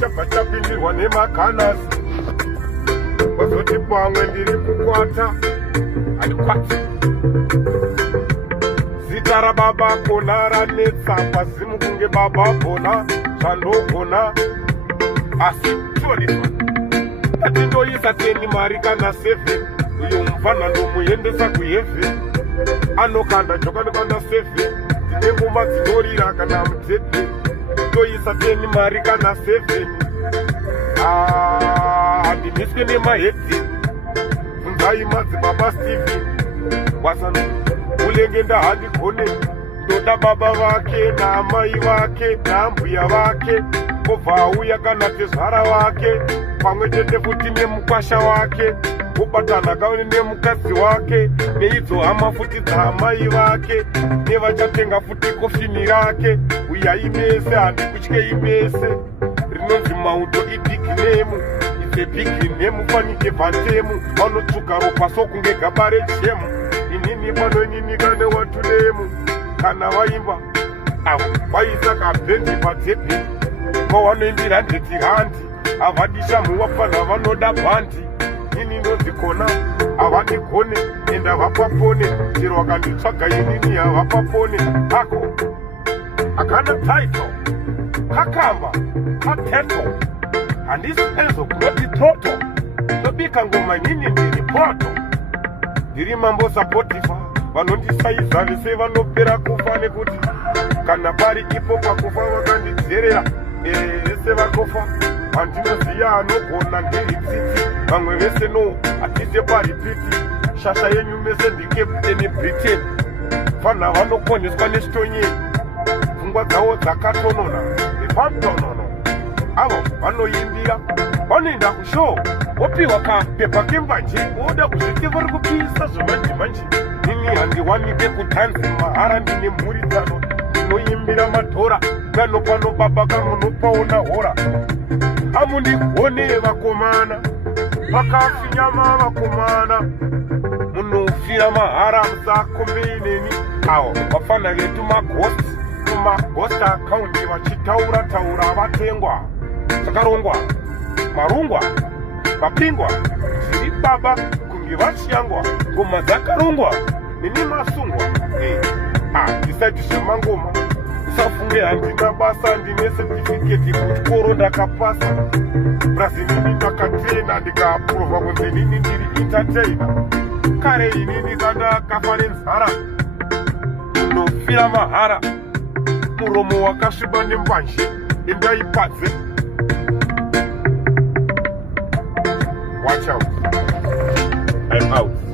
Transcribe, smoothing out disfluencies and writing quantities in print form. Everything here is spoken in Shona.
chabva chapindirwa nemakanasi. Wazoti pamwe ndiri kukwata, handikwati. Zita rababa kona ranetsa, pazimu kunge baba bona, zvandogona. Asi chiwaniswa, atindoisa 10 mari kana 7, uyo mufana ndomuendesa kuheaven. Anokanda jokanokanda 7, dzine ngoma dzinorira kana mudhedhe. Toisa 10 mari kana 7. Handimiswe nemahedhi. Bvunzai madzibaba Steven Wasano, ulenge ndahandigone. Ndoda baba vake naamai vake naambuya vake, obva auya kana tezvara vake, pamwe chete futi nemukwasha wake, obatana kaone nemukadzi wake, neidzo hama futi dzaamai vake, nevachatenga futi kofini rake. Uyai mese, handikutyei mese. Rinonzi mauto ibhiginemu, ite bhiginemu fanike bhatemu. Vanotsvuka ropa sokunge gaba rejemu, inini panoininika newatunemu. Kana vaimba avo vaisa kabhendi padzepi, kwavanoimbira ndetirandi. Havadisha muwapana vanoda bhandi, ini ndozikona havadigone, enda vapapone. Chero vakanditsvaga inini havapapone. Ako akana taito kakamba kateto, handisi ezo kunoti toto. Ndobika ngoma inini ndiri poto, ndiri mambo sapotifa. Vanondisaiza vese vanopera kufa, nekuti kana pari ipo pakufa vakandidzerera. Vese vakofa, handinoziya anogona nderitsitsi. Vamwe vese no, hatise paripiti. Shasha yenyu mese ndikepteni Britain. Fana vanokoneswa neshitonyeni, pfungwa dzavo dzakatonona nepamtonono. Avo vanoimbira, vanoenda kushow, wopiwa kapepa kembanje, voda kuzviti vari kupisa zvemanje manje. Nini handiwanike kutanzi mahara, ndine mhuri dzano, ndinoimbira madhora. Pano pano baba kamunopaona hora. Hamundigone vakomana, vakafinyama vakomana, munofira mahara musakombei neni. Avo vafana vetu maghost, kumaghost akaundi vachitaura taura vatengwa, dzakarongwa, marungwa, vapingwa, zviri baba kunge vachiyangwa, ngoma dzakarongwa neni masungwa. Ndisaiti zvemangoma, usafunge handina basa, ndine certificate kuchikoro ndakapasa. Brazilini ndakatrena ndikaapurova kunze nini ndiri entertainer. Kare inini kada kafa nenzara, unofira mahara, muromo wakasviba nembanje, endaipadze. Watch out. I'm out.